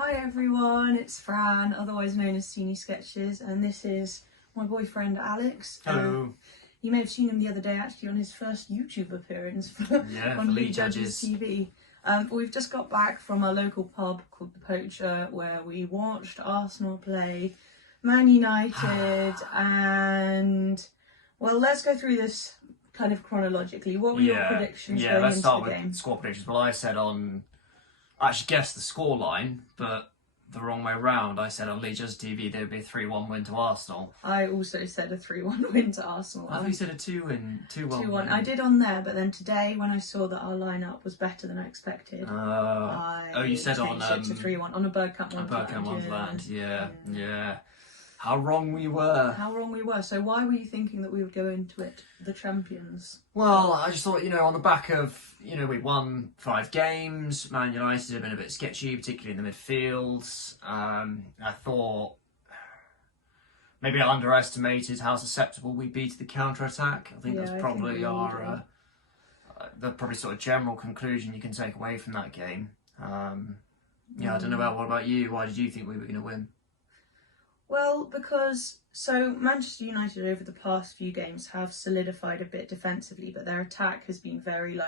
Hi everyone, it's Fran, otherwise known as Seenie Sketches, and this is my boyfriend Alex. Hello. You may have seen him the other day actually on his first YouTube appearance on Lee Judge's TV. We've just got back from our local pub called The Poacher, where we watched Arsenal play Man United, and well, let's go through this kind of chronologically. What were your predictions going let's into start the with game? score predictions. Well, I said I actually guessed the scoreline, but the wrong way round. I said on Lee Judge's TV there would be a 3-1 win to Arsenal. I also said a 3-1 win to Arsenal. I thought you said a 2-1. 2-1. I did on there, but then today when I saw that our lineup was better than I expected, you said changed on it to 3-1 on a Bergkamp Wonderland. Bergkamp Wonderland. Yeah. How wrong we were. How wrong we were. So why were you thinking that we would go into it the champions? Well, I just thought, on the back of, we won 5 games. Man United have been a bit sketchy, particularly in the midfield. I thought maybe I underestimated how susceptible we'd be to the counter-attack. I think that's probably the probably sort of general conclusion you can take away from that game. I don't know what about you? Why did you think we were going to win? Well, because Manchester United over the past few games have solidified a bit defensively, but their attack has been very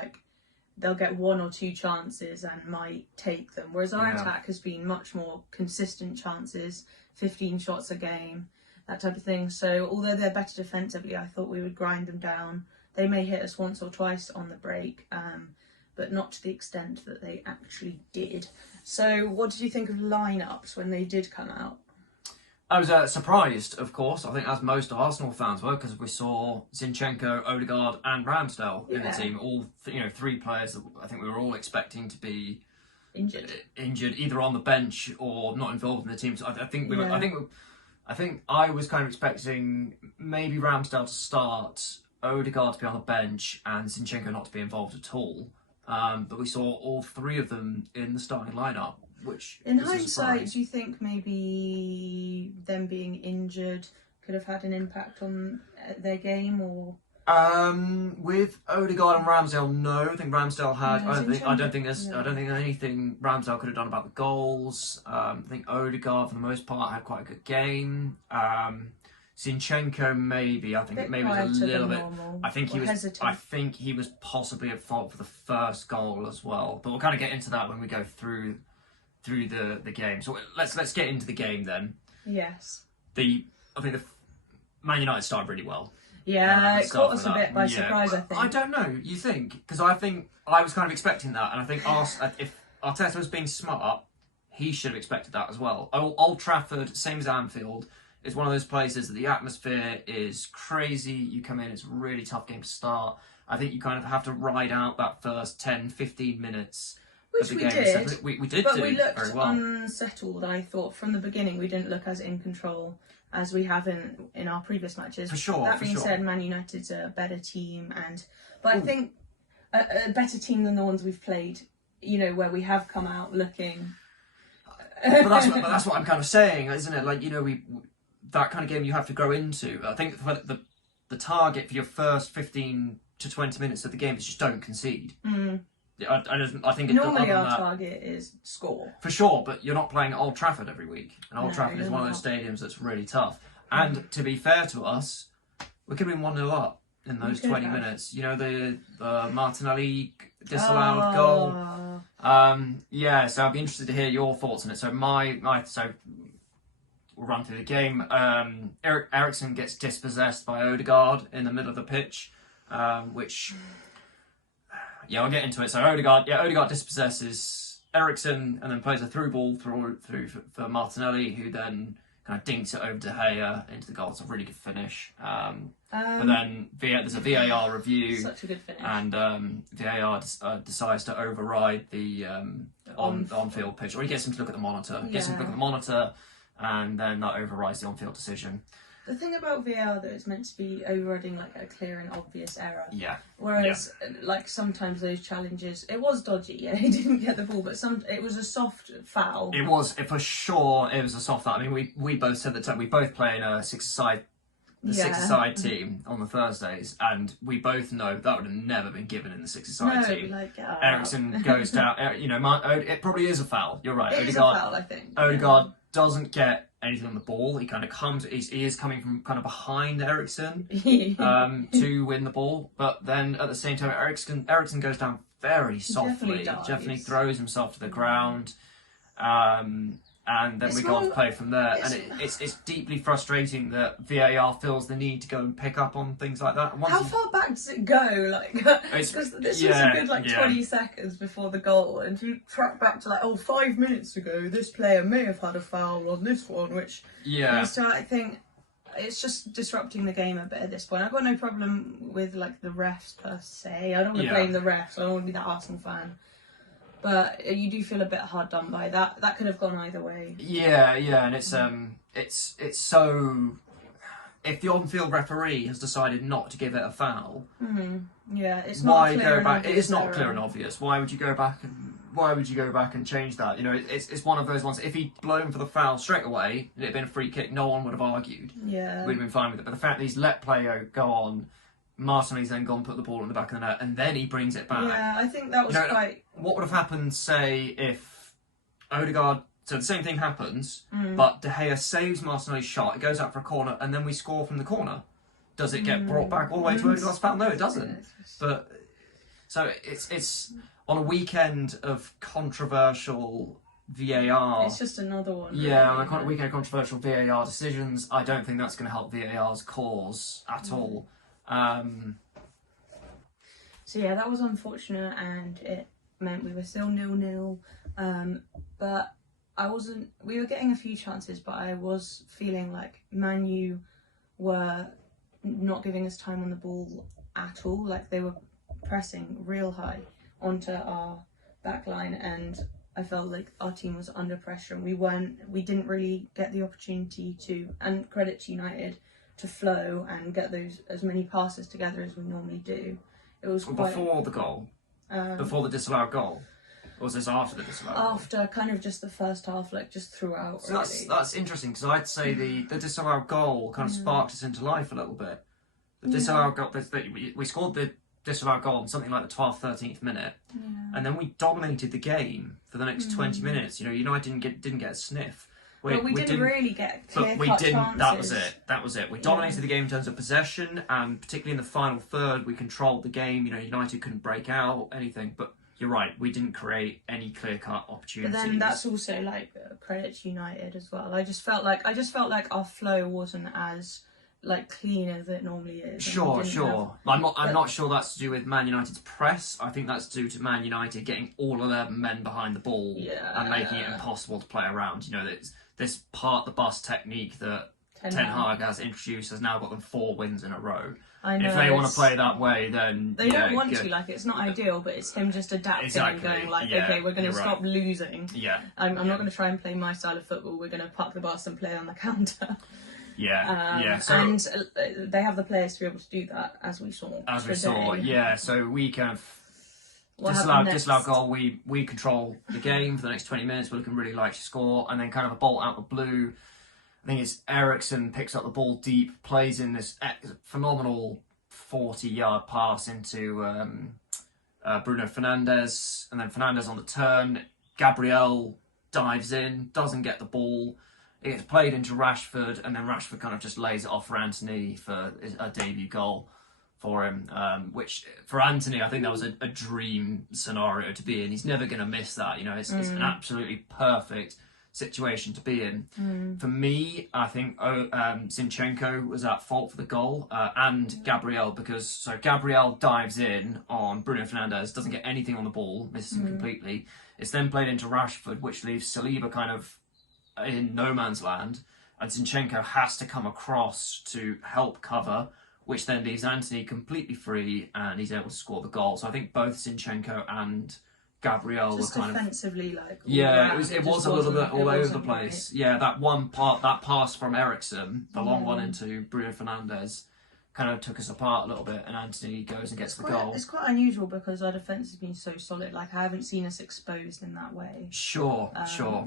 they'll get 1 or 2 chances and might take them, whereas our attack has been much more consistent chances, 15 shots a game, that type of thing. So although they're better defensively, I thought we would grind them down. They may hit us once or twice on the break, but not to the extent that they actually did. So what did you think of lineups when they did come out? I was surprised, of course. I think as most Arsenal fans were, because we saw Zinchenko, Odegaard, and Ramsdale in the team. All 3 players that I think we were all expecting to be injured, either on the bench or not involved in the team. So I think I was kind of expecting maybe Ramsdale to start, Odegaard to be on the bench, and Zinchenko not to be involved at all. But we saw all 3 of them in the starting lineup. Which in hindsight, do you think maybe them being injured could have had an impact on their game, or? With Odegaard and Ramsdale, no. I think Ramsdale had. I don't think there's anything Ramsdale could have done about the goals. I think Odegaard, for the most part, had quite a good game. Zinchenko, maybe. I think maybe it was a little bit. Normal, I think he was. Hesitant. I think he was possibly at fault for the first goal as well. But we'll kind of get into that when we go through the game. So let's get into the game then. Yes. I think the Man United started really well. Yeah, it caught us a bit by surprise, I think. I don't know, you think? Because I think I was kind of expecting that, and I think if Arteta was being smart, he should have expected that as well. Old Trafford, same as Anfield, is one of those places that the atmosphere is crazy. You come in, it's a really tough game to start. I think you kind of have to ride out that first 10, 15 minutes. Which we did. We did, but do we looked very well. Unsettled. I thought from the beginning we didn't look as in control as we have in our previous matches. For sure. That being said, Man United's a better team, but I think a better team than the ones we've played. Where we have come out looking. But that's what I'm kind of saying, isn't it? That kind of game you have to grow into. I think the target for your first 15 to 20 minutes of the game is just don't concede. I think normally our target is score for sure, but you're not playing at Old Trafford every week, and Old Trafford is one of those stadiums that's really tough. And to be fair to us, we could have been 1-0 up in those 20 minutes. The Martinelli disallowed goal. So I'd be interested to hear your thoughts on it. So so we'll run through the game. Eriksen gets dispossessed by Odegaard in the middle of the pitch, which. Yeah, I'll get into it. So Odegaard dispossesses Eriksen and then plays a through ball through for Martinelli, who then kind of dinks it over to Gea into the goal. It's a really good finish. But then there's a VAR review. Such a good finish. And VAR decides to override the on-field pitch. Or he gets him to look at the monitor. Gets him to look at the monitor, and then that overrides the on-field decision. The thing about VAR, though, it's meant to be overriding a clear and obvious error. Yeah. Whereas, sometimes those challenges, it was dodgy. Yeah, he didn't get the ball, but it was a soft foul. It was for sure. It was a soft foul. I mean, we both said that we both play in a 6-a-side the six-a-side team on the Thursdays, and we both know that would have never been given in the six-a-side team. Like, Ericsson goes down. You know, it probably is a foul. You're right. It is a foul, I think. Odegaard doesn't get anything on the ball. He kind of comes. He is coming from kind of behind Ericsson to win the ball, but then at the same time, Ericsson goes down very softly. Definitely throws himself to the ground. And then we go on to play from there. And it's deeply frustrating that VAR feels the need to go and pick up on things like that. How far back does it go? Like, because this was a good 20 seconds before the goal, and if you track back to 5 minutes ago, this player may have had a foul on this one, which so I think it's just disrupting the game a bit at this point. I've got no problem with the refs per se. I don't want to blame the refs. I don't want to be that Arsenal fan. But you do feel a bit hard done by that. That could have gone either way. Yeah, and it's so. If the on-field referee has decided not to give it a foul, it's not clear go and back? obvious. It is not clear and obvious. Why would you go back and change that? You know, it's one of those ones. If he'd blown for the foul straight away, and it had been a free kick, no one would have argued. Yeah, we'd have been fine with it. But the fact that he's let play go on. Martinelli's then gone put the ball in the back of the net, and then he brings it back. Yeah, I think that was quite. What would have happened, say, if Odegaard? So the same thing happens, but De Gea saves Martinelli's shot. It goes out for a corner, and then we score from the corner. Does it get brought back all the way to Odegaard's foul? No, it doesn't. But so it's on a weekend of controversial VAR. It's just another one. Yeah, on a weekend of controversial VAR decisions. I don't think that's going to help VAR's cause at all. So yeah, that was unfortunate, and it meant we were still 0-0. But I wasn't. We were getting a few chances, but I was feeling like Man U were not giving us time on the ball at all. Like they were pressing real high onto our back line, and I felt like our team was under pressure, and we didn't really get the opportunity to. And credit to United. To flow and get those as many passes together as we normally do. It was before the goal, before the disallowed goal, or was this after the disallowed goal? After kind of just the first half, just throughout. So really. That's interesting because I'd say the disallowed goal kind of sparked us into life a little bit. The disallowed goal, we scored the disallowed goal in something like the 12th, 13th minute, and then we dominated the game for the next 20 minutes. You know, United didn't get a sniff. We didn't really get clear-cut chances. That was it. We dominated the game in terms of possession, and particularly in the final third, we controlled the game. You know, United couldn't break out anything, but you're right, we didn't create any clear-cut opportunities. But then that's also credit to United as well. I just felt like our flow wasn't as clean as it normally is. Sure. I'm not sure that's to do with Man United's press. I think that's due to Man United getting all 11 men behind the ball and making it impossible to play around. You know, this part the bus technique that Ten Hag has introduced has now got them 4 wins in a row. I know, if they want to play that way, then they don't want to. It's not ideal, but it's him just adapting and going okay, we're going to stop losing. Yeah, I'm not going to try and play my style of football. We're going to park the bus and play on the counter. So, and they have the players to be able to do that, as we saw. So we kind of disallowed goal. We control the game for the next 20 minutes. We're looking really like to score, and then kind of a bolt out the blue. I think it's Ericsson picks up the ball deep, plays in this phenomenal 40-yard pass into Bruno Fernandes, and then Fernandes on the turn. Gabriel dives in, doesn't get the ball. It gets played into Rashford, and then Rashford kind of just lays it off for Anthony for a debut goal for him, which for Anthony, I think that was a dream scenario to be in. He's never going to miss that. You know, it's an absolutely perfect situation to be in. For me, I think Zinchenko was at fault for the goal, and Gabriel, because Gabriel dives in on Bruno Fernandes, doesn't get anything on the ball, misses him completely. It's then played into Rashford, which leaves Saliba kind of in no man's land, and Zinchenko has to come across to help cover, which then leaves Anthony completely free, and he's able to score the goal. So I think both Zinchenko and Gabriel just were kind defensively it was a little bit all over the place. Right. Yeah, that pass from Ericsson, the long one into Bruno Fernandes, kind of took us apart a little bit, and Anthony goes and gets the goal. It's quite unusual because our defence has been so solid. I haven't seen us exposed in that way. Sure.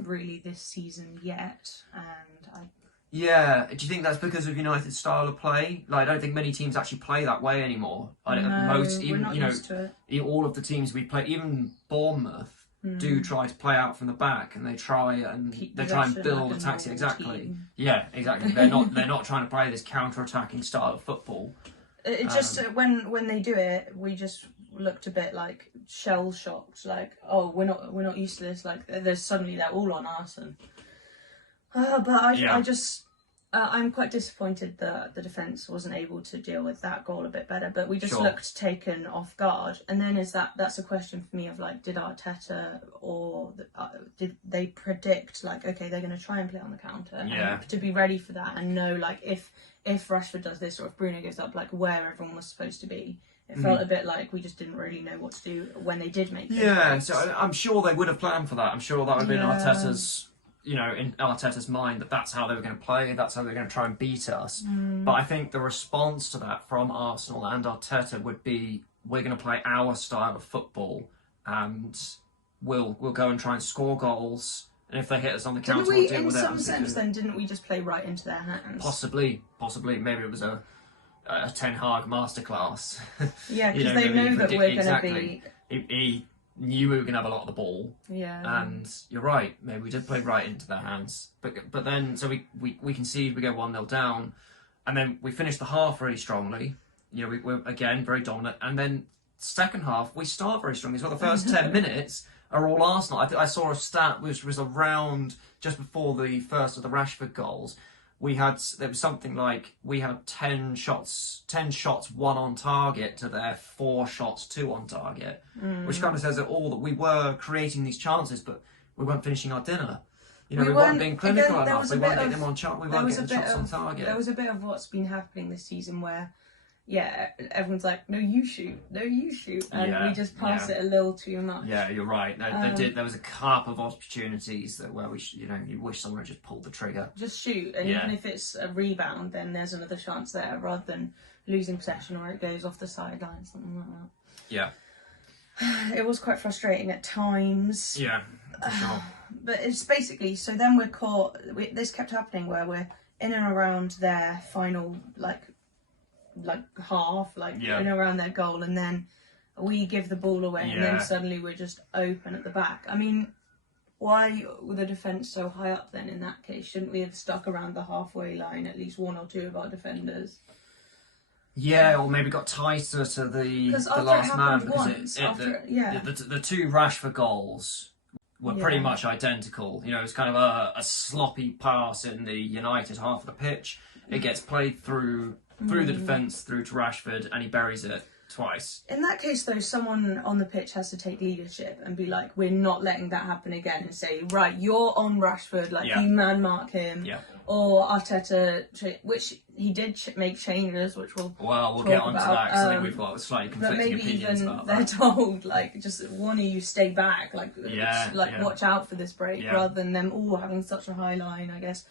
Really this season yet, and Yeah, do you think that's because of United's style of play? Like, I don't think many teams actually play that way anymore. I don't, No, most, we're even not used to it. all of the teams we play, even Bournemouth, do try to play out from the back, and they try and build a tactic. Exactly. Yeah, exactly. They're not trying to play this counter-attacking style of football. It just when they do it, we just looked a bit like shell shocked. Like, oh, we're not used to this. Like, there's suddenly they're all on us, and I'm quite disappointed that the defence wasn't able to deal with that goal a bit better. But we just looked taken off guard. And then that's a question for me of like, did Arteta or did they predict like, okay, they're going to try and play on the counter, and to be ready for that and know like if Rashford does this or if Bruno goes up, like where everyone was supposed to be. It felt a bit like we just didn't really know what to do when they did make it. Yeah, so I'm sure they would have planned for that. I'm sure that would have been Arteta's, in Arteta's mind that's how they were going to play, that's how they were going to try and beat us. But I think the response to that from Arsenal and Arteta would be, we're going to play our style of football and we'll go and try and score goals. And if they hit us on the counter, we'll deal with it. In some sense, then, didn't we just play right into their hands? Possibly. Maybe it was a Ten Hag masterclass. Yeah, because they know that we're going to be... He knew we were going to have a lot of the ball. Yeah. And you're right, maybe we did play right into their hands. But then, so we concede, we go 1-0 down, and then we finish the half really strongly. We're, again, very dominant. And then second half, we start very strongly. So the first 10 minutes are all Arsenal. I saw a stat which was around just before the first of the Rashford goals. There was something like we had 10 shots, 1 on target to their 4 shots, 2 on target, which kind of says it all, that we were creating these chances, but we weren't finishing our dinner. We weren't being clinical enough. We weren't getting them on shot. We weren't getting shots on target. There was a bit of what's been happening this season where, everyone's like, no, you shoot, and we just pass it a little too much. Yeah, you're right. There was a couple of opportunities where you wish someone had just pulled the trigger. Just shoot, and even if it's a rebound, then there's another chance there, rather than losing possession or it goes off the sideline, something like that. Yeah. It was quite frustrating at times. Yeah, for sure. But it's basically, so then we're caught. This kept happening where we're in and around their final half, in and around their goal, and then we give the ball away, and then suddenly we're just open at the back. I mean, why were the defence so high up then in that case? Shouldn't we have stuck around the halfway line, at least 1 or 2 of our defenders? Yeah, or maybe got tighter to the last man, because the 2 Rashford goals were pretty much identical. It was kind of a sloppy pass in the United half of the pitch. It gets played through the defence, through to Rashford, and he buries it twice. In that case, though, someone on the pitch has to take leadership and be like, we're not letting that happen again, and say, right, you're on Rashford, you man mark him. Yeah. Or Arteta, which he did make changes, which we'll get onto that, because I think we've got slightly conflicting opinions about that. They're told, just one of you stay back, watch out for this break, rather than them all having such a high line, I guess.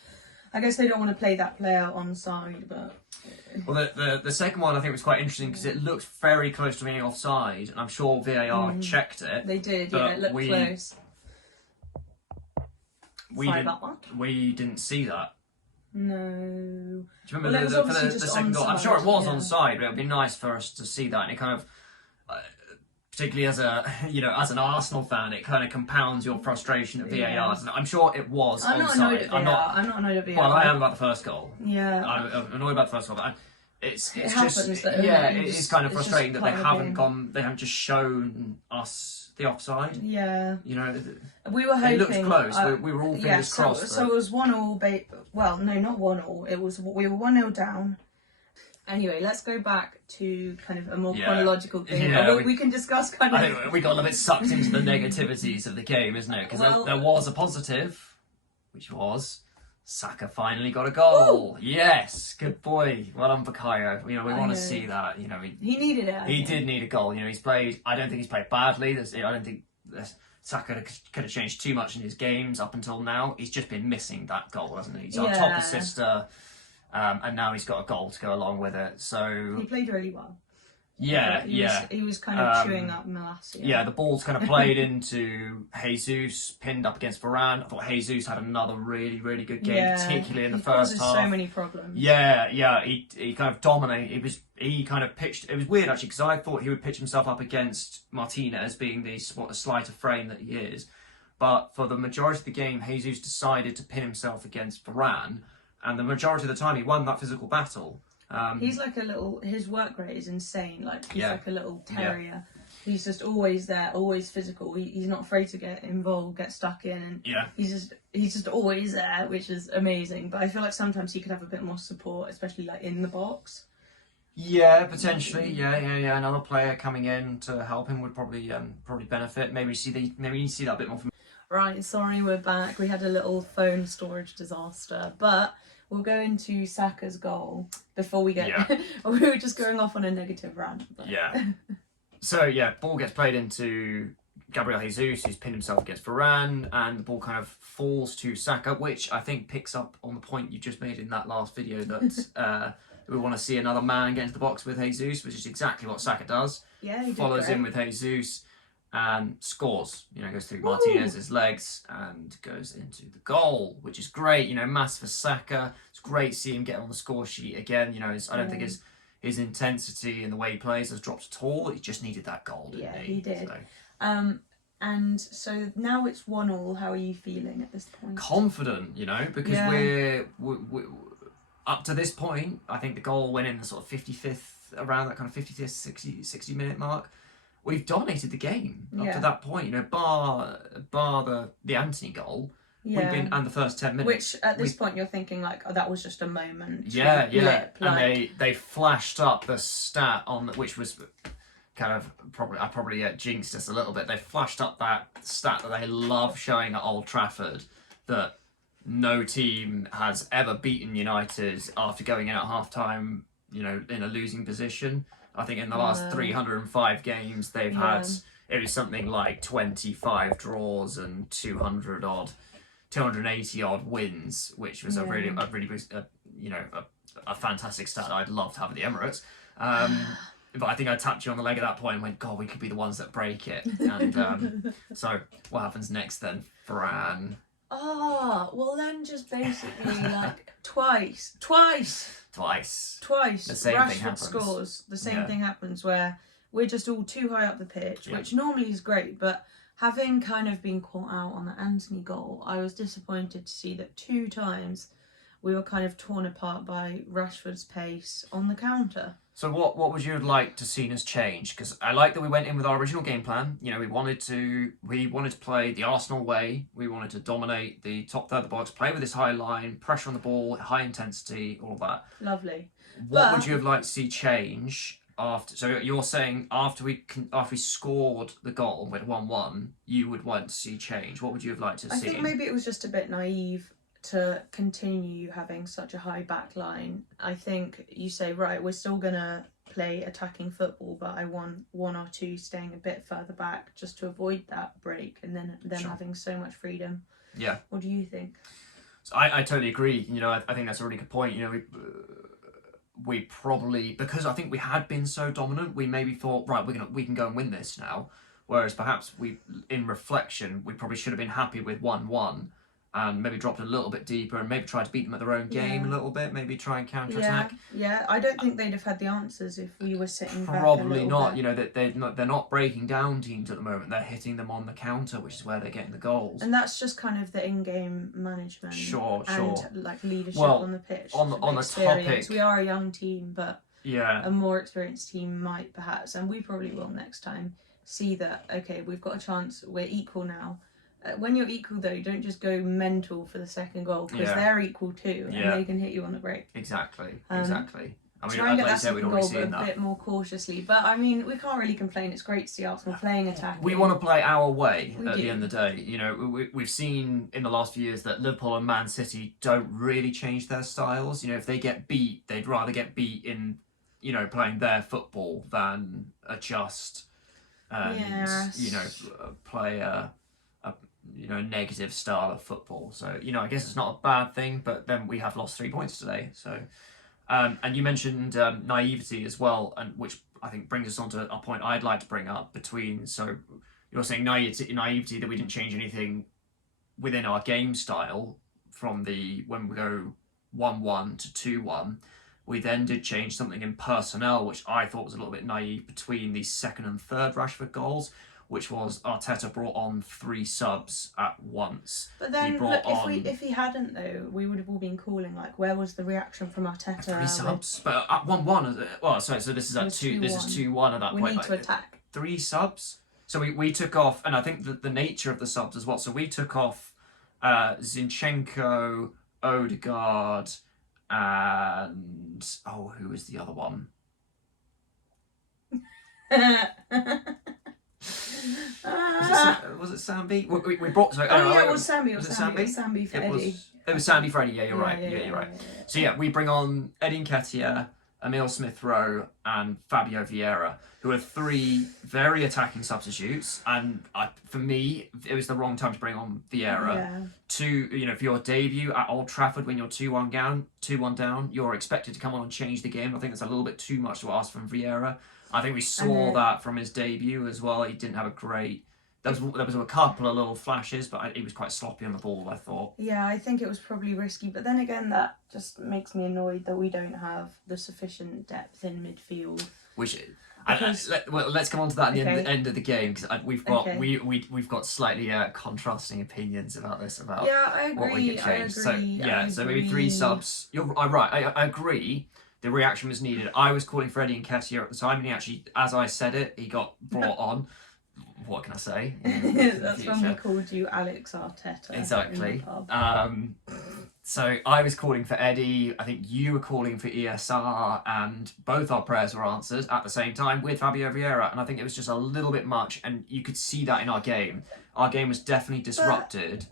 I guess they don't want to play that player on side, but... Well, the second one I think was quite interesting because it looked very close to being offside, and I'm sure VAR checked it. They did, it looked close. We didn't see that. No. Do you remember the second goal? I'm sure it was onside, but it would be nice for us to see that, and it kind of... particularly as an Arsenal fan, it kind of compounds your frustration at VAR. I'm sure it was I'm onside. not annoyed at VAR. I'm not annoyed at VAR. Well, I am about the first goal. Yeah. I'm annoyed about the first goal. But it is kind of frustrating that they haven't just shown us the offside. Yeah. We were hoping. It looked close. We were all fingers crossed. So it was 1-1. Well, no, not 1-1. We were 1-0 down. Anyway, let's go back to kind of a more chronological thing. Yeah, we can discuss kind of... I think we got a little bit sucked into the negativities of the game, isn't it? Because there was a positive, which was Saka finally got a goal. Woo! Yes, good boy. Well done, Bukayo. We want to see that. He needed it. He did need a goal. He's played... I don't think he's played badly. I don't think Saka could have changed too much in his games up until now. He's just been missing that goal, hasn't he? He's our top assister. And now he's got a goal to go along with it. So he played really well. Yeah, He was kind of chewing up Malacia. Yeah, the ball's kind of played into Jesus, pinned up against Varane. I thought Jesus had another really, really good game, particularly in the first half. So many problems. Yeah, he kind of dominated. He kind of pitched. It was weird actually because I thought he would pitch himself up against Martinez, being the slighter frame that he is. But for the majority of the game, Jesus decided to pin himself against Varane, and the majority of the time he won that physical battle. He's like his work rate is insane. Like he's like a little terrier. He's just always there, always physical. He's not afraid to get involved, get stuck in, and he's just always there, which is amazing. But I feel like sometimes he could have a bit more support, especially like in the box. Yeah, potentially. Yeah. Another player coming in to help him would probably benefit. Maybe you see that a bit more from. Right, sorry, we're back. We had a little phone storage disaster, but we'll go into Saka's goal before we get. We were just going off on a negative rant. But... Yeah. So ball gets played into Gabriel Jesus, who's pinned himself against Varane, and the ball kind of falls to Saka, which I think picks up on the point you just made in that last video that we want to see another man get into the box with Jesus, which is exactly what Saka does. Yeah, he follows in with Jesus and scores. Goes through Martinez's legs and goes into the goal, which is great. Mass for Saka. It's great to see him get on the score sheet again. I don't think his intensity and the way he plays has dropped at all. He just needed that goal, didn't he? He did. So. And so now it's 1-1. How are you feeling at this point? Confident, because we're up to this point. I think the goal went in the sort of 55th, around that kind of 55th, 60 minute mark. We've dominated the game up to that point, bar the Anthony goal. We've been and the first 10 minutes. Which at this point you're thinking like, oh, that was just a moment. Blip, and they flashed up the stat on which was kind of I probably jinxed us a little bit. They flashed up that stat that they love showing at Old Trafford, that no team has ever beaten United after going in at half time, in a losing position. I think in the last 305 games they've had, it was something like 25 draws and 280 odd wins, which was a really a fantastic stat I'd love to have at the Emirates. But I think I tapped you on the leg at that point and went, God, we could be the ones that break it. And so what happens next then, Varane? Well then just basically like twice. The same Rashford thing happens. Scores. The same thing happens where we're just all too high up the pitch, which normally is great, but having kind of been caught out on the Anthony goal, I was disappointed to see that 2 times we were kind of torn apart by Rashford's pace on the counter. So what would you like to see us change? Because I like that we went in with our original game plan. We wanted to play the Arsenal way. We wanted to dominate the top third of the box, play with this high line, pressure on the ball, high intensity, all of that. Lovely. What would you have liked to see change after? So you're saying after we scored the goal and went 1-1, you would want to see change. What would you have liked to see? I think maybe it was just a bit naive to continue having such a high back line. I think you say, right, we're still going to play attacking football, but I want 1 or 2 staying a bit further back just to avoid that break and then them having so much freedom. Yeah. What do you think? So I totally agree. I think that's a really good point. We probably, because I think we had been so dominant, we maybe thought, right, we can go and win this now. Whereas perhaps in reflection, we probably should have been happy with 1-1. And maybe dropped a little bit deeper and maybe tried to beat them at their own game a little bit, maybe try and counter-attack. Yeah, I don't think they'd have had the answers if we were sitting back Probably not. They're not breaking down teams at the moment. They're hitting them on the counter, which is where they're getting the goals. And that's just kind of the in-game management. Sure. And like leadership on the pitch. On the topic. We are a young team, but a more experienced team might perhaps, and we probably will next time, see that, okay, we've got a chance, we're equal now. When you're equal, though, don't just go mental for the second goal, because they're equal too, and they can hit you on the break. Exactly. Try and get that second goal, but a bit more cautiously. But, I mean, we can't really complain. It's great to see Arsenal playing attack. We want to play our way at the end of the day. We've seen in the last few years that Liverpool and Man City don't really change their styles. If they get beat, they'd rather get beat in, playing their football than adjust and, play a negative style of football. So, I guess it's not a bad thing, but then we have lost 3 points today. So, and you mentioned naivety as well, and which I think brings us on to a point I'd like to bring up between. So you're saying naivety that we didn't change anything within our game style from when we go 1-1 to 2-1. We then did change something in personnel, which I thought was a little bit naive between the second and third Rashford goals, which was Arteta brought on 3 subs at once. But then, look, if he hadn't though, we would have all been calling like, where was the reaction from Arteta? 3 subs, but at 1-1. Well, sorry. So this is at 2. This is 2-1 at that point. We need to attack. 3 subs. So we took off, and I think that the nature of the subs as well. So we took off Zinchenko, Odegaard, and who was the other one? Was it Sambi? We brought. So, it was Sambi. Was it Sambi? It was Sambi for Eddie. It was Sambi for Eddie. Yeah, you're right. You're right. So yeah, we bring on Eddie Nketiah, Emile Smith-Rowe, and Fabio Vieira, who are 3 very attacking substitutes. And for me, it was the wrong time to bring on Vieira. Yeah. For your debut at Old Trafford when you're 2-1 down, you're expected to come on and change the game. I think that's a little bit too much to ask from Vieira. I think we saw that from his debut as well. He didn't have a great. There was a couple of little flashes, but he was quite sloppy on the ball, I thought. Yeah, I think it was probably risky. But then again, that just makes me annoyed that we don't have the sufficient depth in midfield. Let's come on to that at the end of the game, because we've got slightly contrasting opinions about this. I agree. What we could change. So maybe 3 subs. You're right. I agree. The reaction was needed. I was calling for Eddie Nketiah at the time, and he actually, as I said it, he got brought on. What can I say? That's when we called you Alex Arteta. Exactly. So I was calling for Eddie. I think you were calling for ESR, and both our prayers were answered at the same time with Fabio Vieira. And I think it was just a little bit much, and you could see that in our game. Our game was definitely disrupted.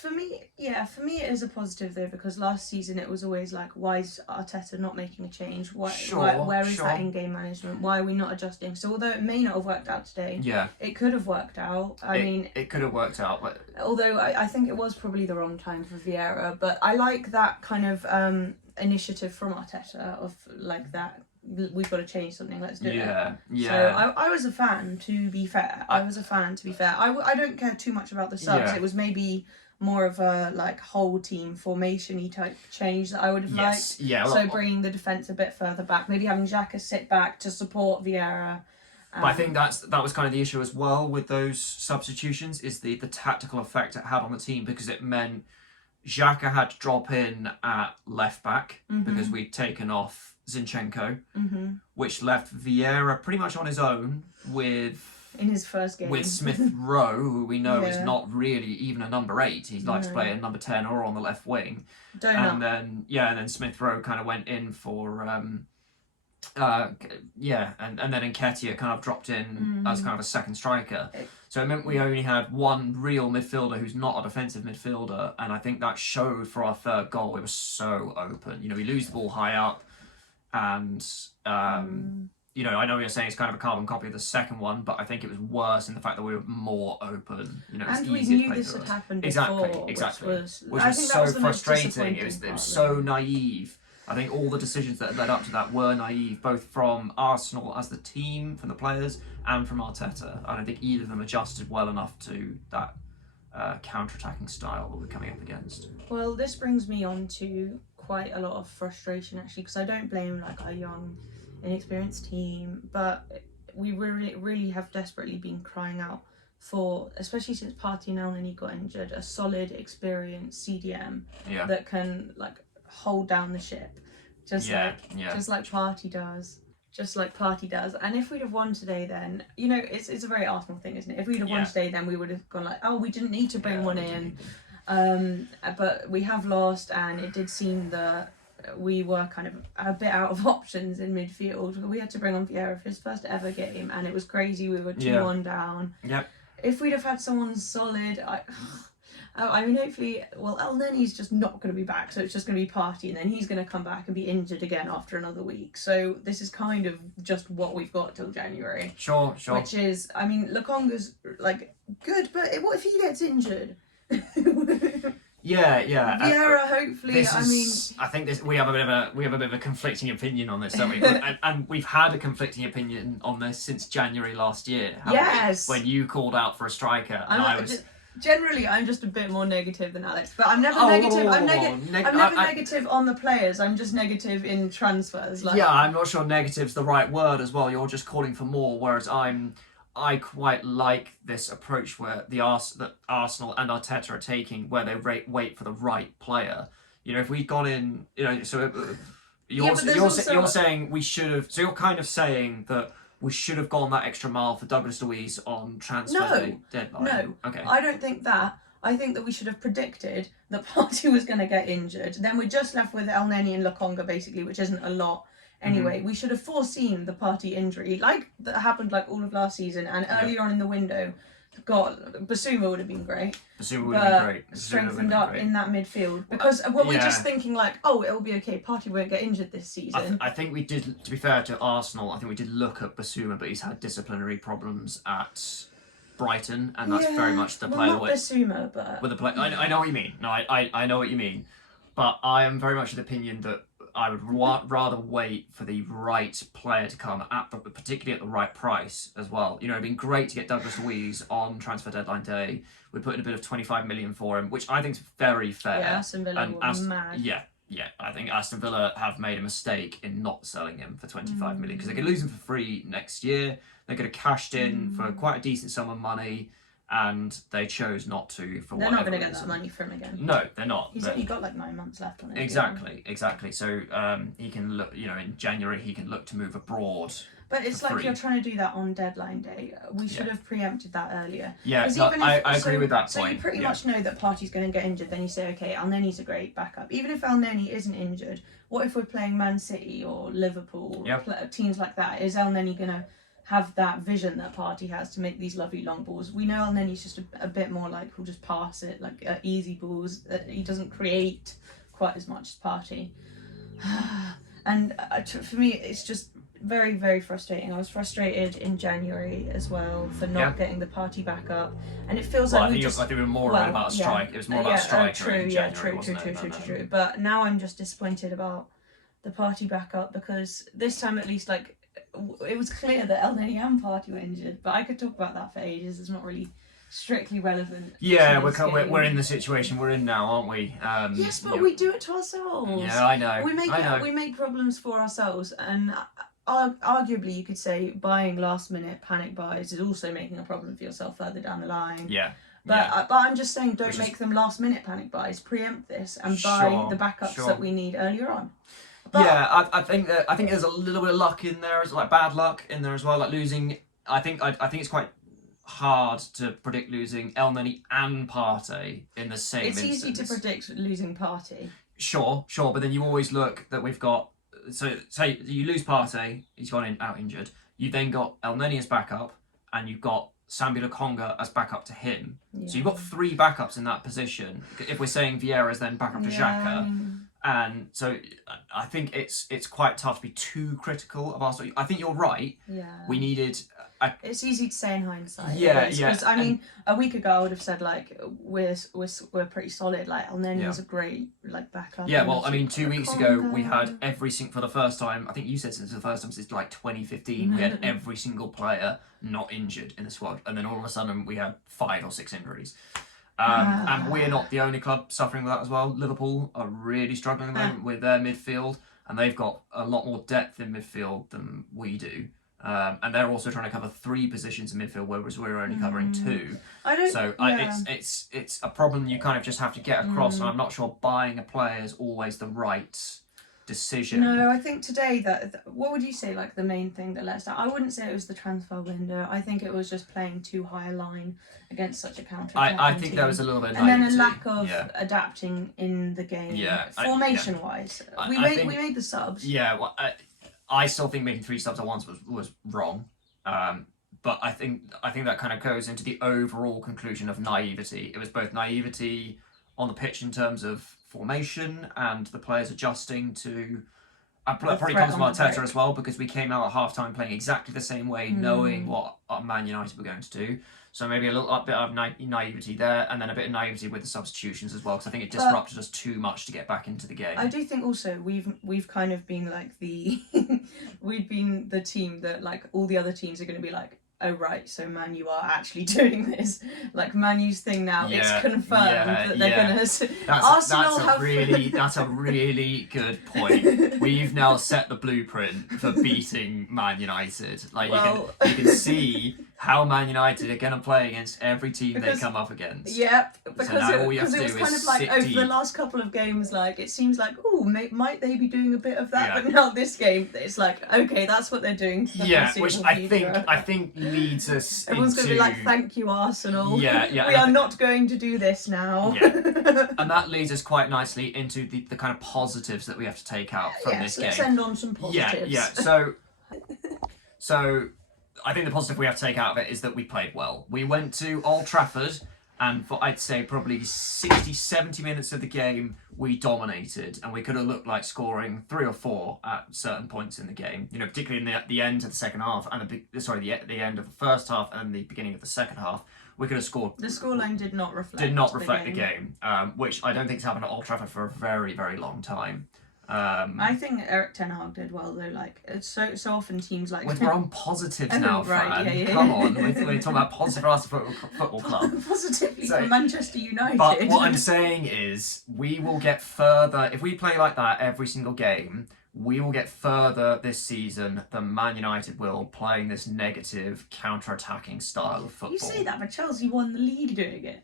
For me, it is a positive though, because last season it was always like, why is Arteta not making a change? Where is that in-game management? Why are we not adjusting? So although it may not have worked out today, it could have worked out. It could have worked out. But although I think it was probably the wrong time for Vieira, but I like that kind of initiative from Arteta of like that. We've got to change something. Let's do it. Yeah. So I was a fan. To be fair, I don't care too much about the subs. Yeah. It was maybe more of a like whole team formation-y type change that I would have liked. Yeah. So bringing the defence a bit further back, maybe having Xhaka sit back to support Vieira. But I think that was kind of the issue as well with those substitutions, is the tactical effect it had on the team, because it meant Xhaka had to drop in at left back because we'd taken off Zinchenko, which left Vieira pretty much on his own in his first game with Smith-Rowe, who we know is not really even a number 8. He likes to play a number 10 or on the left wing. And then Smith-Rowe kind of went in for and then Nketiah kind of dropped in as kind of a second striker. So it meant we only had one real midfielder who's not a defensive midfielder, and I think that showed for our third goal. It was so open. We lose the ball high up, and I know you're saying it's kind of a carbon copy of the second one, but I think it was worse in the fact that we were more open. And we knew this had happened before. Exactly. Which was so frustrating. It was so naive. I think all the decisions that led up to that were naive, both from Arsenal as the team, from the players, and from Arteta. I don't think either of them adjusted well enough to that counter-attacking style that we're coming up against. Well, this brings me on to quite a lot of frustration, actually, because I don't blame like our young, inexperienced team, but we really have desperately been crying out for, especially since Partey and Elneny got injured, a solid, experienced CDM that can like hold down the ship, just like Partey does. And if we'd have won today, then it's a very Arsenal thing, isn't it? If we'd have won today, then we would have gone like, oh, we didn't need to bring one in. But we have lost, and it did seem that we were kind of a bit out of options in midfield. We had to bring on Vieira for his first ever game, and it was crazy. We were 2-1 down. Yep. If we'd have had someone solid, I mean, hopefully, Elneny's just not going to be back, so it's just going to be Partey, and then he's going to come back and be injured again after another week. So this is kind of just what we've got till January. Sure. Which is, I mean, Lokonga's like good, but what if he gets injured? Yeah. Vieira, hopefully. I think we have a bit of a conflicting opinion on this, don't we? and we've had a conflicting opinion on this since January last year. Yes. When you called out for a striker, and I was. Generally, I'm just a bit more negative than Alex, but I'm never negative. I'm never negative on the players. I'm just negative in transfers. Yeah, I'm not sure negative's the right word as well. You're just calling for more, whereas I quite like this approach where that Arsenal and Arteta are taking, where they wait for the right player. You know, if we'd gone in, you know, so you're saying we should have. So you're kind of saying that we should have gone that extra mile for Douglas Luiz on transfer deadline. No, okay. I don't think that. I think that we should have predicted that Partey was going to get injured. Then we're just left with El Neni and Lokonga, basically, which isn't a lot. Anyway, we should have foreseen the Partey injury, like that happened like all of last season and earlier on in the window. God, Basuma would have been great. Basuma would have been great. Strengthened up in that midfield. Because were we just thinking like, oh, it'll be okay, Partey won't get injured this season? I think we did, to be fair to Arsenal, I think we did look at Basuma, but he's had disciplinary problems at Brighton, and that's very much the player. Not Basuma, but... With the play, I know what you mean. No, I know what you mean. But I am very much of the opinion that I would rather wait for the right player to come, particularly at the right price as well. You know, it'd been great to get Douglas Luiz on transfer deadline day. We put in a bit of 25 million for him, which I think is very fair. Yeah, Aston Villa were mad. Yeah. I think Aston Villa have made a mistake in not selling him for 25 million because they could lose him for free next year. They could have cashed in for quite a decent sum of money, and they chose not to for whatever reason. They're not going to get that money from him again. No, they're not. He's only got like 9 months left on it. Exactly. So he can look, you know, in January he can look to move abroad. But it's like you're trying to do that on deadline day. We should have preempted that earlier. Yeah, I agree with that point. So you pretty much know that Partey's going to get injured. Then you say, okay, El Neni's a great backup. Even if El Neni isn't injured, what if we're playing Man City or Liverpool, teams like that? Is El Neni going to have that vision that Partey has to make these lovely long balls? We know El Neni's just a bit more like, he'll just pass it, like easy balls. He doesn't create quite as much as Partey. And for me, it's just very, very frustrating. I was frustrated in January as well for not getting the Partey back up, and it feels like I think we were more about a strike. It was more about striker in January, true. But now I'm just disappointed about the Partey backup, because this time at least, like, it was clear that El Neni and Partey were injured. But I could talk about that for ages. It's not really strictly relevant. Yeah, we're in the situation we're in now, aren't we? Yes, but we do it to ourselves. Yeah, I know. We make problems for ourselves, and arguably you could say buying last minute panic buys is also making a problem for yourself further down the line. Yeah. But I'm just saying, don't make them last minute panic buys. Preempt this and buy the backups that we need earlier on. But, I think there's a little bit of luck in there, like bad luck in there as well, like losing. I think it's quite hard to predict losing El Neni and Partey in the same instance. It's easy to predict losing Partey. Sure, but then you always look that we've got. So say you lose Partey, he's gone out injured. You then got El Neni as backup, and you've got Sambi Lokonga as backup to him. Yeah. So you've got 3 backups in that position. If we're saying Vieira's then backup to Xhaka. And so I think it's quite tough to be too critical of Arsenal. I think you're right. Yeah. We needed. It's easy to say in hindsight. Yeah. Because I mean, a week ago I would have said like we're pretty solid. Like El Neni was a great like backup. Yeah. Well, I mean, 2 weeks ago we had every single, for the first time. I think you said since the first time since like 2015 we had every single player not injured in the squad, and then all of a sudden we had 5 or 6 injuries. And we're not the only club suffering with that as well. Liverpool are really struggling at the moment with their midfield, and they've got a lot more depth in midfield than we do. And they're also trying to cover 3 positions in midfield, whereas we're only covering 2. It's a problem you kind of just have to get across, and I'm not sure buying a player is always the right decision. No, I think today that what would you say like the main thing that let us down? I wouldn't say it was the transfer window. I think it was just playing too high a line against such a counter. I think there was a little bit of and then a lack of adapting in the game. Formation wise, we made the subs. Yeah, well, I still think making 3 subs at once was wrong. But I think that kind of goes into the overall conclusion of naivety. It was both naivety on the pitch in terms of formation and the players adjusting to probably comes from Arteta as well, because we came out at half-time playing exactly the same way, knowing what Man United were going to do. So maybe a little bit of naivety there, and then a bit of naivety with the substitutions as well, because I think it disrupted us too much to get back into the game. I do think also we've kind of been like we've been the team that like all the other teams are going to be like, oh right, so Man U are actually doing this. Like Man U's thing now, it's confirmed that they're gonna. Arsenal that's a really good point. We've now set the blueprint for beating Man United. Like you can see how Man United are going to play against every team they come up against. Yep, because it was kind of like over the last couple of games, like it seems like, oh, might they be doing a bit of that? But now this game, it's like, okay, that's what they're doing. Which I think leads us. Everyone's going to be like, thank you, Arsenal. We and are not going to do this now. And that leads us quite nicely into the kind of positives that we have to take out from this game. Let's end on some positives. So I think the positive we have to take out of it is that we played well. We went to Old Trafford, and for I'd say probably 60, 70 minutes of the game, we dominated, and we could have looked like scoring 3 or 4 at certain points in the game. You know, particularly in the end of the second half, and the end of the first half and the beginning of the second half. We could have scored. The scoreline did not reflect the game, which I don't think has happened at Old Trafford for a very, very long time. I think Eric Ten Hag did well though. Like it's so often teams like. We're on positives now, Fran. Come on, we're talking about positive for Arsenal Football Club. Positively for Manchester United. But what I'm saying is, we will get further if we play like that every single game. We will get further this season than Man United will playing this negative counter-attacking style of football. You say that, but Chelsea won the league doing it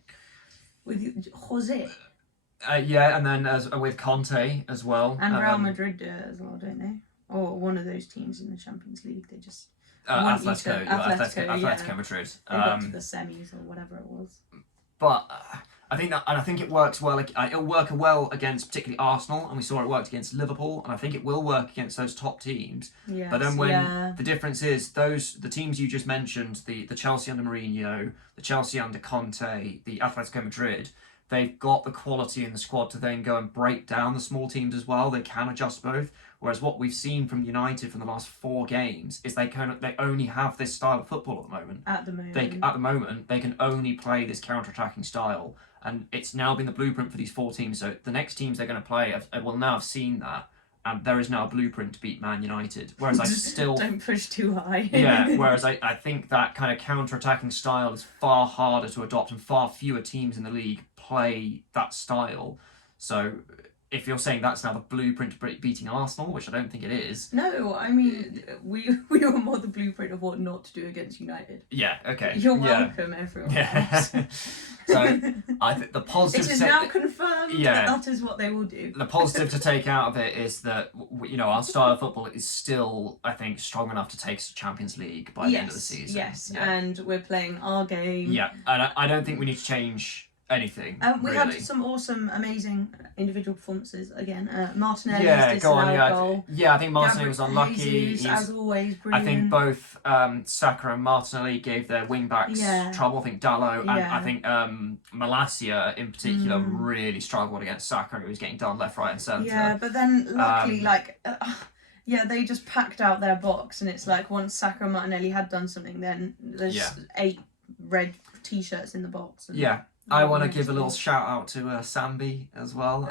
with Jose. And then with Conte as well. And Real Madrid do it as well, don't they? Or one of those teams in the Champions League. They just Atletico Madrid. They got to the semis or whatever it was. But I think it works well. It'll work well against particularly Arsenal, and we saw it worked against Liverpool, and I think it will work against those top teams. Yes, but then the difference is the teams you just mentioned, the Chelsea under Mourinho, the Chelsea under Conte, the Atletico Madrid. They've got the quality in the squad to then go and break down the small teams as well. They can adjust both. Whereas what we've seen from United from the last 4 games is they only have this style of football at the moment. At the moment, they can only play this counter-attacking style. And it's now been the blueprint for these 4 teams. So the next teams they're going to play will now have seen that. And there is now a blueprint to beat Man United. Whereas I still... Don't push too high. Whereas I think that kind of counter-attacking style is far harder to adopt, and far fewer teams in the league play that style. So if you're saying that's now the blueprint to beating Arsenal, which I don't think it is. No, I mean, we were more the blueprint of what not to do against United. Yeah, okay. You're welcome, everyone. Yeah. So I think the positive... It is now confirmed that is what they will do. The positive to take out of it is that, our style of football is still, I think, strong enough to take us to Champions League by the end of the season. Yes, and we're playing our game. Yeah, and I don't think we need to change anything. We had some awesome, amazing individual performances again. Martinelli's goal. Yeah, I think Martinelli was unlucky. Jesus, as always, brilliant. I think both Saka and Martinelli gave their wing backs trouble. I think Dalot and I think Malacia in particular really struggled against Saka, who was getting done left, right, and centre. Yeah, but then luckily, they just packed out their box, and it's like once Saka and Martinelli had done something, then there's 8 red t-shirts in the box. And I want to give a little shout out to Sambi as well.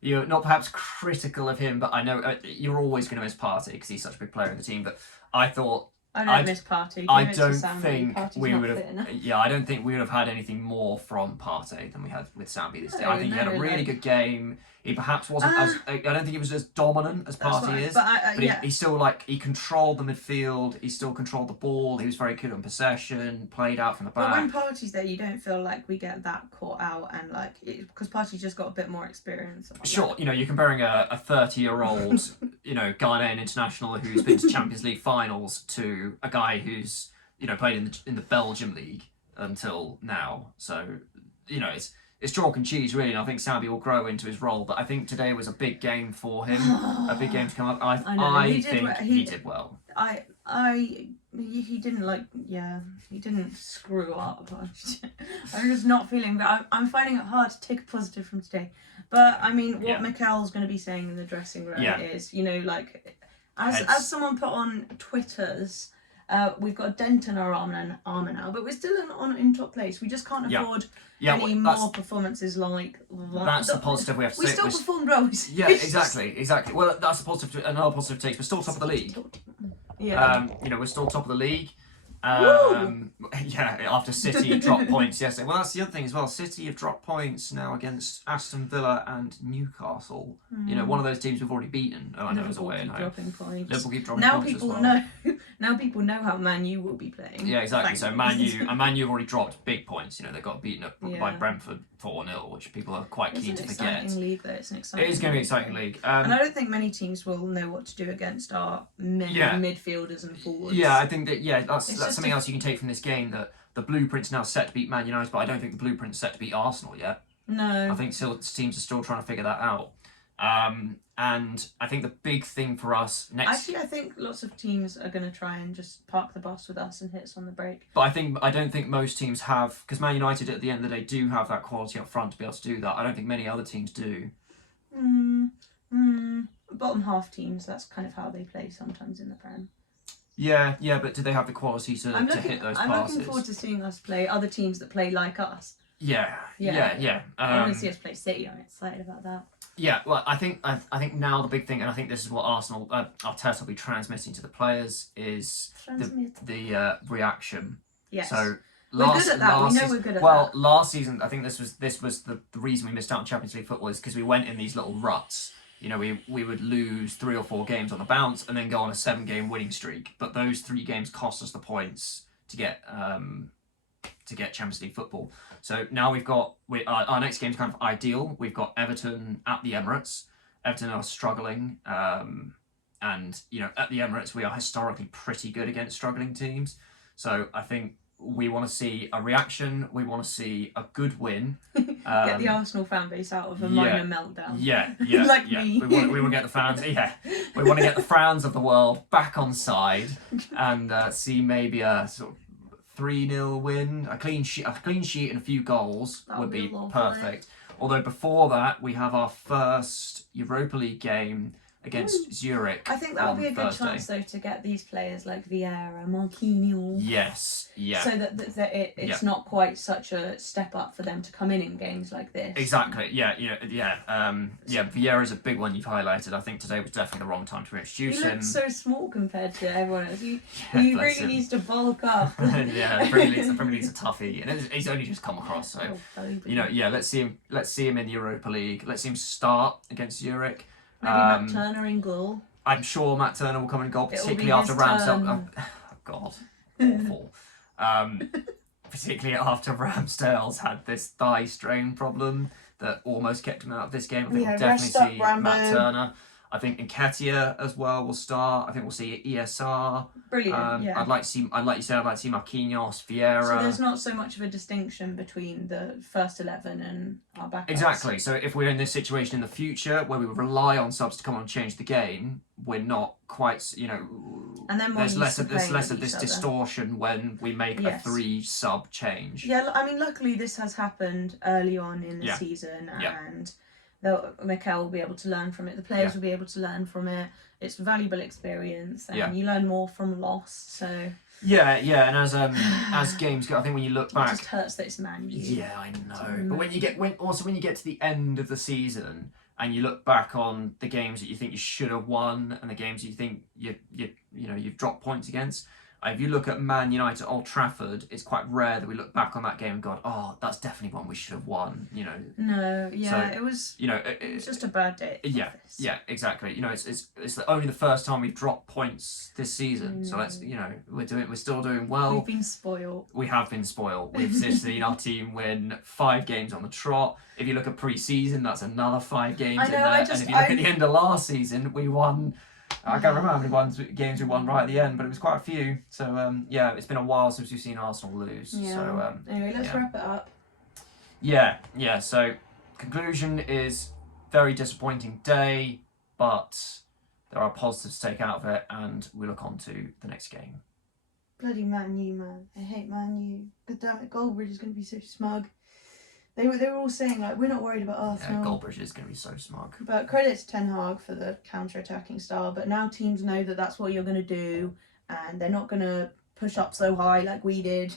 You're not perhaps critical of him, but I know you're always going to miss Partey because he's such a big player in the team. But I thought I don't miss Partey. I don't think we would have. Yeah, I don't think we would have had anything more from Partey than we had with Sambi this day. I think he had a really good game. He perhaps wasn't as. I don't think he was as dominant as Partey is. But he still he controlled the midfield. He still controlled the ball. He was very good on possession. Played out from the back. But when Partey's there, you don't feel like we get that caught out, and because Partey's just got a bit more experience. Sure, you're comparing a 30-year-old, Ghanaian international who's been to Champions League finals to a guy who's played in the Belgium league until now. So it's chalk and cheese, really, and I think Sambi will grow into his role. But I think today was a big game for him, a big game to come up. I think he did well. I he didn't he didn't screw up. I'm just not feeling that. I'm finding it hard to take a positive from today. But I mean, what Mikel's going to be saying in the dressing room is, like, as someone put on Twitter's, we've got a dent in our armour now, but we're still in top place. We just can't afford any more performances like that. That's the positive we have to say. We still performed well. Exactly. Well, that's a positive. Another positive take. We're still top of the league. Yeah. We're still top of the league. After City dropped points yesterday. Well, that's the other thing as well. City have dropped points now against Aston Villa and Newcastle. One of those teams we've already beaten. Oh, I know it's away and home. Liverpool keep dropping points as well. Now people know how Man U will be playing. Yeah, exactly. So Man U have already dropped big points. They got beaten up by Brentford 4-0, which people are quite keen to forget. It's an exciting league, though. It is going to be an exciting league. And I don't think many teams will know what to do against our midfielders and forwards. Yeah, I think that that's something else you can take from this game, that the blueprint's now set to beat Man United, but I don't think the blueprint's set to beat Arsenal yet. No. I think teams are still trying to figure that out. And I think the big thing for us next... Actually, I think lots of teams are going to try and just park the bus with us and hit us on the break. But I don't think most teams have... Because Man United, at the end of the day, do have that quality up front to be able to do that. I don't think many other teams do. Bottom half teams, that's kind of how they play sometimes in the Prem. Yeah, but do they have the quality to hit those passes? I'm looking forward to seeing us play other teams that play like us. Yeah. I want to see us play City. I'm excited about that. Yeah, well, I think now the big thing, and I think this is what Arteta will be transmitting to the players, is the reaction. Yes. So we're good at that. We know we're good at that. Last season, I think this was the reason we missed out on Champions League football, is because we went in these little ruts. We would lose 3 or 4 games on the bounce and then go on a 7-game winning streak. But those 3 games cost us the points to get Champions League football. So now we've got our next game's kind of ideal. We've got Everton at the Emirates. Everton are struggling, and at the Emirates we are historically pretty good against struggling teams. So I think we want to see a reaction. We want to see a good win. Get the Arsenal fan base out of a minor meltdown. Yeah. Like me. We want to get the fans. Yeah, we want to get the fans of the world back on side and see maybe a sort of 3-0 win, a clean sheet and a few goals would be perfect. Although before that, we have our first Europa League game against Zurich. I think that will be a good chance, though, to get these players like Vieira, Marquinhos. Yes, yeah. So that it's not quite such a step up for them to come in games like this. Exactly. Yeah. Vieira's a big one you've highlighted. I think today was definitely the wrong time to introduce him. He looks so small compared to everyone else. He really needs to bulk up. The Premier League's a toughie, and he's only just come across. So let's see him in the Europa League. Let's see him start against Zurich. Maybe Matt Turner in goal. I'm sure Matt Turner will come in goal, particularly after Ramsdale. God, awful. Particularly after Ramsdale's had this thigh strain problem that almost kept him out of this game. I think we'll definitely see Matt Turner. I think Nketiah as well will start. I think we'll see ESR. Brilliant. I'd like to see Marquinhos, Vieira. So there's not so much of a distinction between the first 11 and our backups. Exactly. So if we're in this situation in the future where we rely on subs to come on and change the game, we're not quite, and then there's less of this distortion when we make a 3-sub change. Yeah, I mean, luckily this has happened early on in the season, and Mikel will be able to learn from it. The players will be able to learn from it. It's valuable experience, and you learn more from loss. So and as games go, I think when you look back, it just hurts that it's Man U. Yeah, I know. But when you get to the end of the season and you look back on the games that you think you should have won and the games you think you've dropped points against. If you look at Man United at Old Trafford, it's quite rare that we look back on that game and go, "Oh, that's definitely one we should have won." No, it was. It's just a bad day. Yeah, exactly. It's only the first time we've dropped points this season. So let's, we're still doing well. We've been spoiled. We have been spoiled. We've seen our team win 5 games on the trot. If you look at pre-season, that's another 5 games in there. And if you look at the end of last season, we won. I can't remember how many games we won right at the end, but it was quite a few. So, it's been a while since we've seen Arsenal lose. Yeah. So, anyway, let's wrap it up. Yeah. So, conclusion is very disappointing day, but there are positives to take out of it, and we look on to the next game. Bloody Man U, man. I hate Man U. God damn it, Goldbridge is going to be so smug. They were all saying, like, we're not worried about Arsenal. Yeah, Goldbridge is going to be so smug. But credit to Ten Hag for the counter-attacking style. But now teams know that that's what you're going to do, and they're not going to push up so high like we did.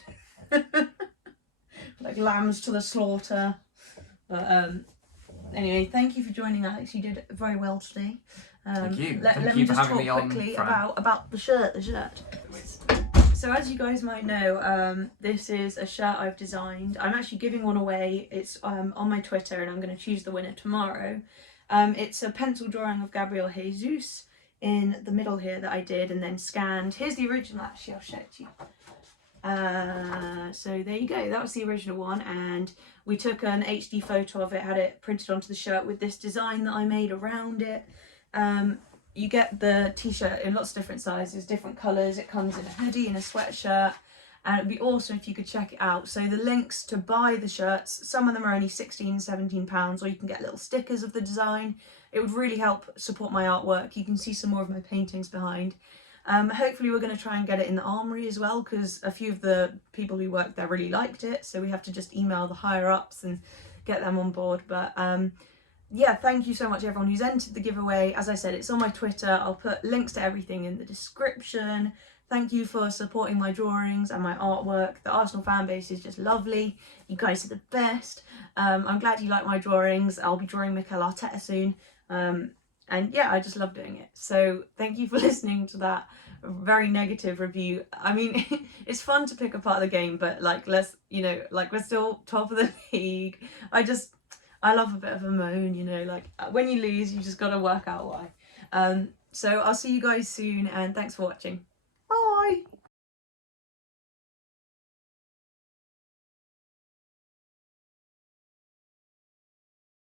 Like lambs to the slaughter. But anyway, thank you for joining, Alex. You did very well today. Thank you. Let Thank me you for just having talk me on, quickly Fran. about the shirt. So as you guys might know, this is a shirt I've designed. I'm actually giving one away. It's on my Twitter, and I'm going to choose the winner tomorrow. It's a pencil drawing of Gabriel Jesus in the middle here that I did and then scanned. Here's the original, actually. I'll show it to you. So there you go, that was the original one, and we took an HD photo of it, had it printed onto the shirt with this design that I made around it. You get the t-shirt in lots of different sizes, different colours. It comes in a hoodie and a sweatshirt, and it'd be awesome if you could check it out. So the links to buy the shirts, some of them are only £16-17, or you can get little stickers of the design. It would really help support my artwork. You can see some more of my paintings behind. Hopefully we're going to try and get it in the Armoury as well, because a few of the people who worked there really liked it, so we have to just email the higher ups and get them on board. But yeah, thank you so much everyone who's entered the giveaway. As I said, it's on my Twitter. I'll put links to everything in the description. Thank you for supporting my drawings and my artwork. The Arsenal fan base is just lovely. You guys are the best. I'm glad you like my drawings. I'll be drawing Mikel Arteta soon. And yeah, I just love doing it. So thank you for listening to that very negative review. I mean, it's fun to pick apart the game, but like, let's, you know, like we're still top of the league. I love a bit of a moan, you know, like when you lose, you just got to work out why. So I'll see you guys soon, and thanks for watching.